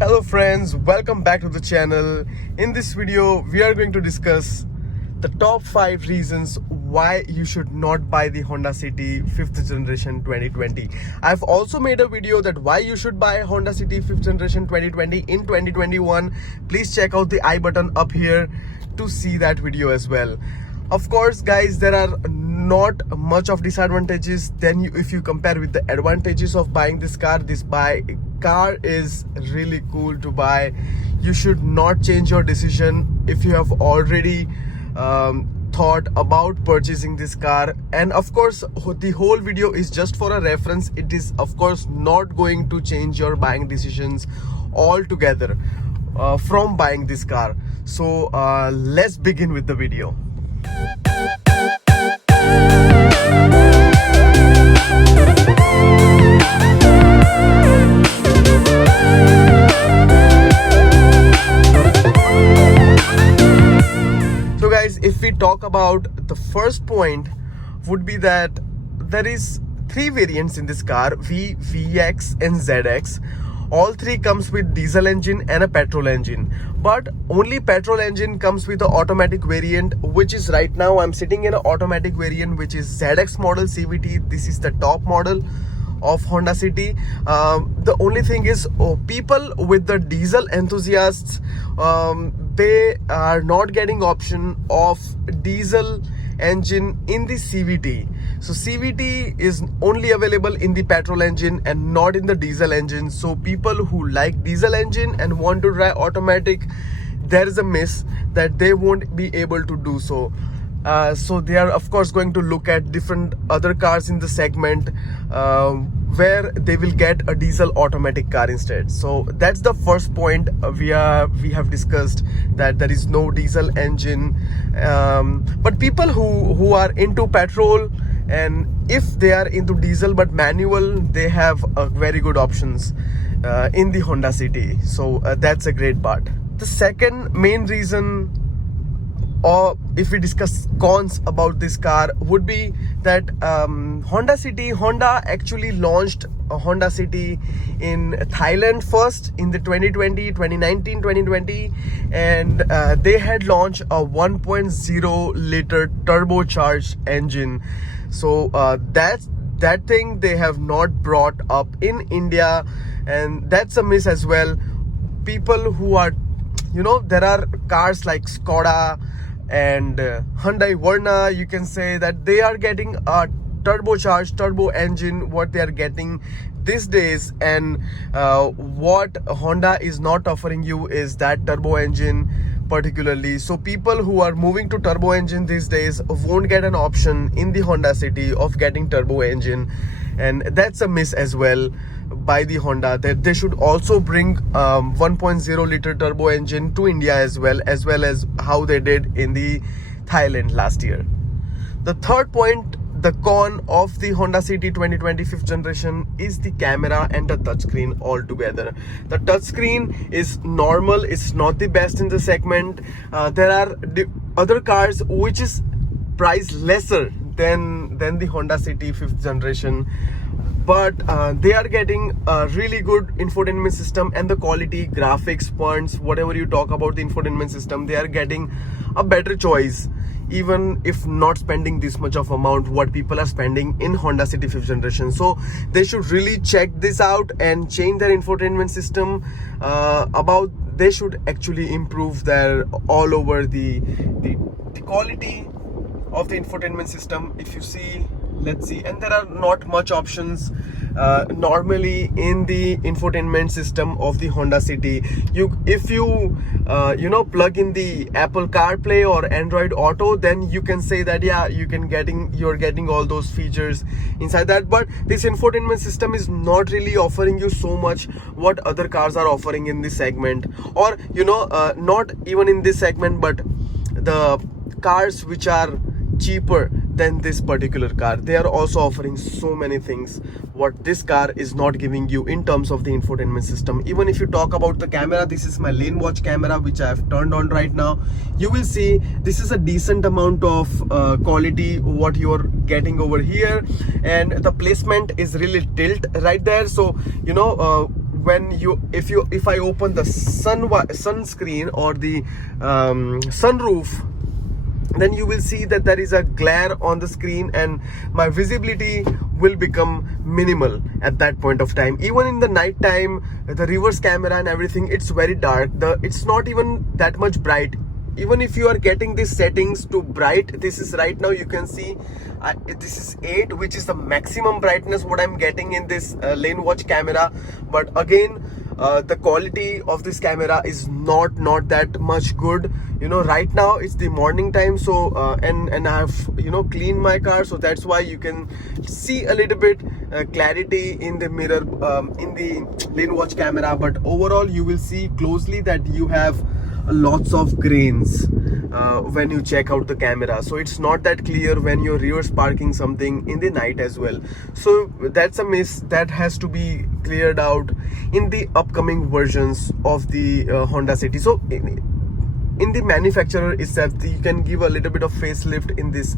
Hello friends, welcome back to the channel. In this video, we are going to discuss the top 5 reasons why you should not buy the Honda City 5th generation 2020. I've also made a video that why you should buy Honda City 5th generation 2020 in 2021. Please check out the I button up here to see that video as well. Of course, guys, there are not much of disadvantages than if you compare with the advantages of buying this car. Car is really cool to buy. You should not change your decision if you have already thought about purchasing this car. And of course, the whole video is just for a reference. It is of course not going to change your buying decisions altogether from buying this car. So let's begin with the video. If we talk about the first point, would be that there is 3 variants in this car: V, VX and ZX. All 3 comes with diesel engine and a petrol engine, but only petrol engine comes with the automatic variant, which is right now I'm sitting in an automatic variant, which is ZX model CVT. This is the top model of Honda City. The only thing is, people with the diesel enthusiasts, they are not getting option of diesel engine in the CVT. So CVT is only available in the petrol engine and not in the diesel engine. So people who like diesel engine and want to drive automatic, there is a miss that they won't be able to do so. So they are of course going to look at different other cars in the segment where they will get a diesel automatic car instead. So that's the first point we have discussed, that there is no diesel engine. But people who are into petrol, and if they are into diesel but manual, they have very good options in the Honda City. So that's a great part. The second main reason, or if we discuss cons about this car, would be that Honda actually launched a Honda City in Thailand first in the 2020, and they had launched a 1.0 liter turbocharged engine. So that thing they have not brought up in India, and that's a miss as well. People who are, there are cars like Skoda and Hyundai Verna, you can say that they are getting a turbocharged turbo engine, what they are getting these days, and what Honda is not offering you is that turbo engine particularly. So people who are moving to turbo engine these days won't get an option in the Honda City of getting turbo engine, and that's a miss as well by the Honda, that they should also bring 1.0 liter turbo engine to India as well as how they did in the Thailand last year. The third point, the con of the Honda City 2020 5th generation, is the camera and the touchscreen altogether. The touchscreen is normal, it's not the best in the segment. There are other cars which is priced lesser than the Honda City 5th generation, but they are getting a really good infotainment system, and the quality, graphics, points, whatever you talk about the infotainment system, they are getting a better choice, even if not spending this much of amount what people are spending in Honda City 5th generation. So they should really check this out and change their infotainment system. They should actually improve their all over the quality of the infotainment system. If you see, let's see, and there are not much options normally in the infotainment system of the Honda City. If you plug in the Apple CarPlay or Android Auto, then you can say that you're getting all those features inside that. But this infotainment system is not really offering you so much what other cars are offering in this segment, or not even in this segment, but the cars which are cheaper than this particular car, they are also offering so many things what this car is not giving you in terms of the infotainment system. Even if you talk about the camera, this is my lane watch camera which I have turned on right now. You will see this is a decent amount of quality what you're getting over here, and the placement is really tilt right there. So when if I open the sunscreen or the sunroof, then you will see that there is a glare on the screen and my visibility will become minimal at that point of time. Even in the night time, the reverse camera and everything, it's very dark. It's not even that much bright. Even if you are getting these settings to bright, this is right now you can see this is 8, which is the maximum brightness what I'm getting in this lane watch camera. But again, the quality of this camera is not that much good. You know, right now it's the morning time, so and I have, you know, cleaned my car, so that's why you can see a little bit clarity in the mirror in the lane watch camera. But overall you will see closely that you have lots of grains when you check out the camera, so it's not that clear when you're reverse parking something in the night as well. So that's a miss that has to be cleared out in the upcoming versions of the Honda City. So in the manufacturer itself, you can give a little bit of facelift in this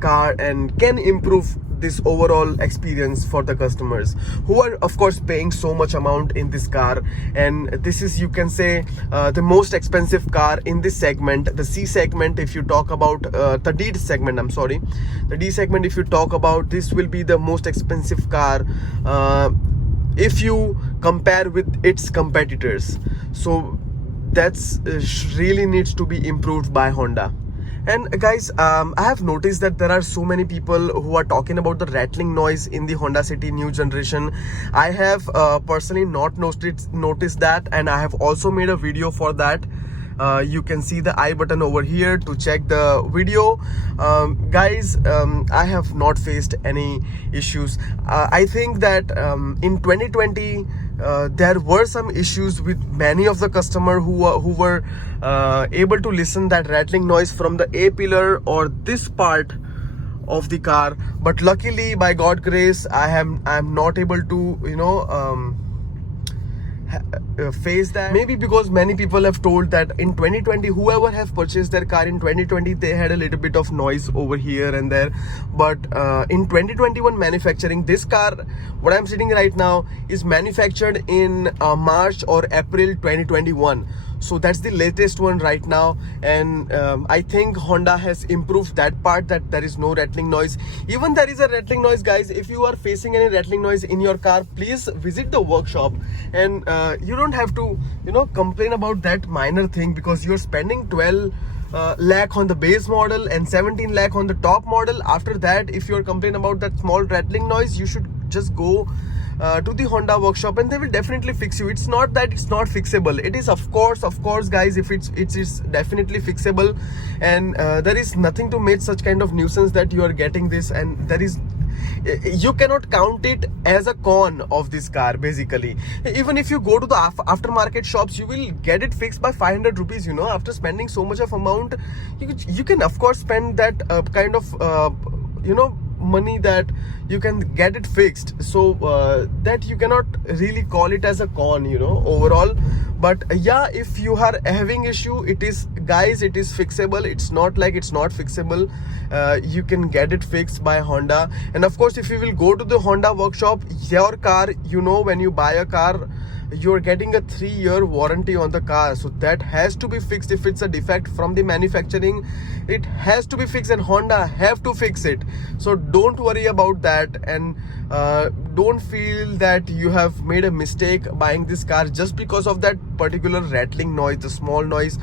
car and can improve this overall experience for the customers who are of course paying so much amount in this car. And this is, you can say, the most expensive car in this segment, the C segment. If you talk about the D segment, I'm sorry, the D segment, if you talk about, this will be the most expensive car if you compare with its competitors. So that's really needs to be improved by Honda. And guys, I have noticed that there are so many people who are talking about the rattling noise in the Honda City new generation. I have personally not noticed that, and I have also made a video for that. You can see the I button over here to check the video. Guys, I have not faced any issues. I think that in 2020 there were some issues with many of the customer who were able to listen that rattling noise from the A pillar or this part of the car. But luckily, by God grace, I am not able to, you know, face that. Maybe because many people have told that in 2020, whoever have purchased their car in 2020, they had a little bit of noise over here and there. But in 2021 manufacturing, this car what I'm sitting right now is manufactured in March or April 2021. So that's the latest one right now. And I think Honda has improved that part, that there is no rattling noise. Even there is a rattling noise, guys, if you are facing any rattling noise in your car, please visit the workshop. And you don't have to, you know, complain about that minor thing, because you're spending 12 lakh on the base model and 17 lakh on the top model. After that, if you're complaining about that small rattling noise, you should just go to the Honda workshop and they will definitely fix you. It's not that it's not fixable. It is, of course guys, if it is definitely fixable. And there is nothing to make such kind of nuisance that you are getting this, and there is, you cannot count it as a con of this car. Basically, even if you go to the aftermarket shops, you will get it fixed by 500 rupees. You know, after spending so much of amount, you can of course spend that kind of you know, money that you can get it fixed. So that you cannot really call it as a con, you know, overall. But yeah, if you are having issue, it is, guys, it is fixable. It's not like it's not fixable. You can get it fixed by Honda. And of course, if you will go to the Honda workshop, your car, you know, when you buy a car, you're getting a 3-year warranty on the car, so that has to be fixed. If it's a defect from the manufacturing, it has to be fixed, and Honda have to fix it. So don't worry about that, and don't feel that you have made a mistake buying this car just because of that particular rattling noise, the small noise.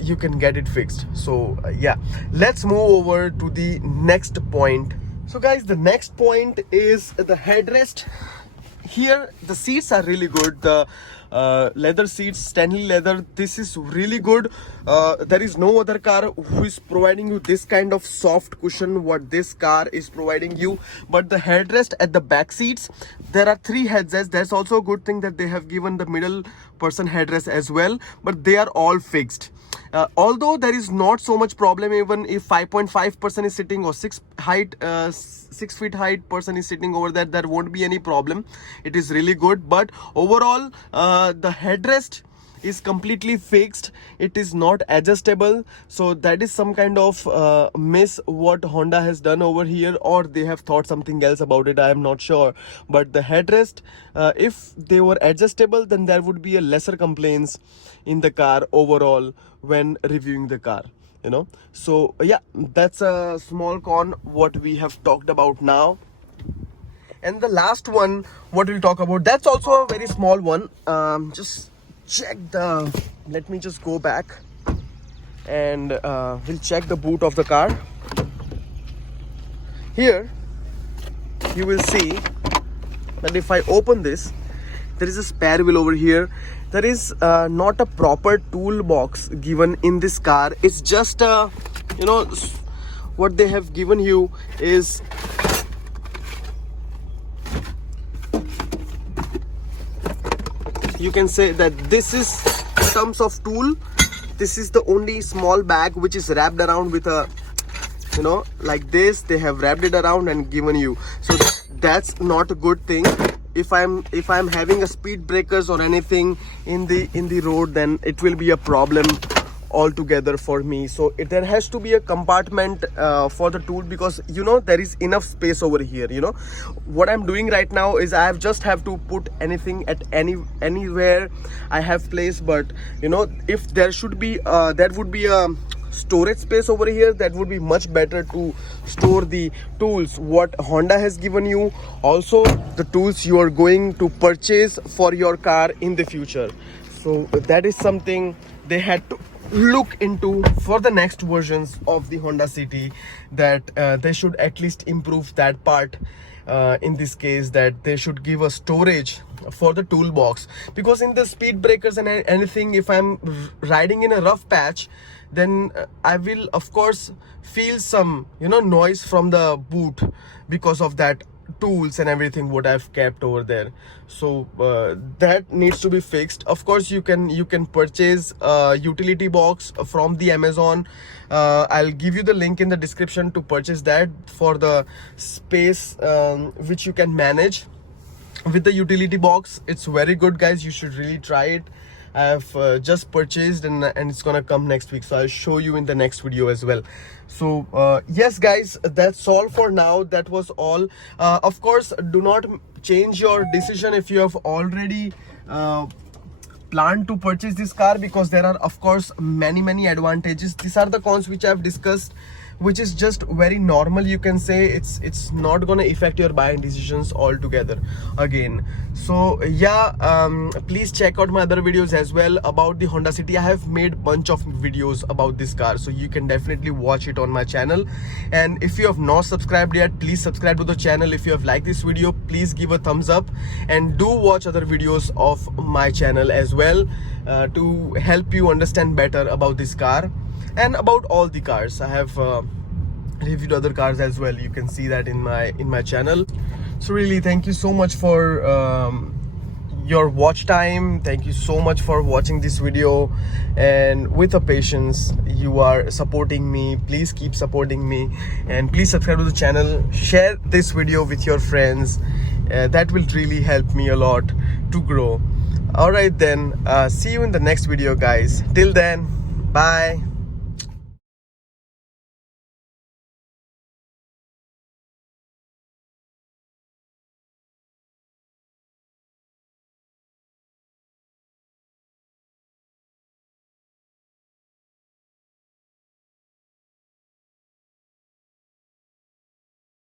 You can get it fixed. So yeah, let's move over to the next point. So guys, the next point is the headrest. Here the seats are really good. The leather seats, Stanley leather, this is really good. There is no other car who is providing you this kind of soft cushion what this car is providing you. But the headrest at the back seats, there are 3 headrests. That's also a good thing that they have given the middle person headrest as well, but they are all fixed. Although there is not so much problem, even if 5.5 person is sitting, or 6 feet height person is sitting over there, there won't be any problem. It is really good. But overall, the headrest is completely fixed. It is not adjustable. So that is some kind of miss what Honda has done over here, or they have thought something else about it. I am not sure. But the headrest, if they were adjustable, then there would be a lesser complaints in the car overall when reviewing the car, you know. So yeah, that's a small con what we have talked about now. And the last one what we'll talk about, that's also a very small one. Just check the, let me just go back and we'll check the boot of the car. Here you will see that if I open this, there is a spare wheel over here. There is not a proper toolbox given in this car. It's just you know, what they have given you is you can say that this is terms of tool. This is the only small bag which is wrapped around with a, you know, like this. They have wrapped it around and given you. So that's not a good thing. If I'm having a speed breakers or anything in the road, then it will be a problem altogether for me. So there has to be a compartment for the tool, because you know there is enough space over here. You know what I'm doing right now is I have to put anything at anywhere I have place. But you know, if there should be there would be a storage space over here, that would be much better to store the tools what Honda has given you, also the tools you are going to purchase for your car in the future. So that is something they had to look into for the next versions of the Honda City, that they should at least improve that part. In this case, that they should give a storage for the toolbox, because in the speed breakers and anything, if I'm riding in a rough patch, then I will of course feel some, you know, noise from the boot because of that tools and everything what I've kept over there. So that needs to be fixed. Of course you can purchase a utility box from the Amazon. I'll give you the link in the description to purchase that for the space which you can manage with the utility box. It's very good, guys. You should really try it. I have just purchased and it's gonna come next week, so I'll show you in the next video as well. So yes guys, that's all for now. That was all. Of course, do not change your decision if you have already planned to purchase this car, because there are of course many advantages. These are the cons which I've discussed, which is just very normal. You can say it's not gonna affect your buying decisions altogether again. So yeah, please check out my other videos as well about the Honda City. I have made bunch of videos about this car, so you can definitely watch it on my channel. And if you have not subscribed yet, please subscribe to the channel. If you have liked this video, please give a thumbs up, and do watch other videos of my channel as well to help you understand better about this car and about all the cars. I have reviewed other cars as well. You can see that in my channel. So really, thank you so much for your watch time. Thank you so much for watching this video, and with the patience you are supporting me. Please keep supporting me, and please subscribe to the channel. Share this video with your friends. That will really help me a lot to grow. All right then, see you in the next video, guys. Till then, bye.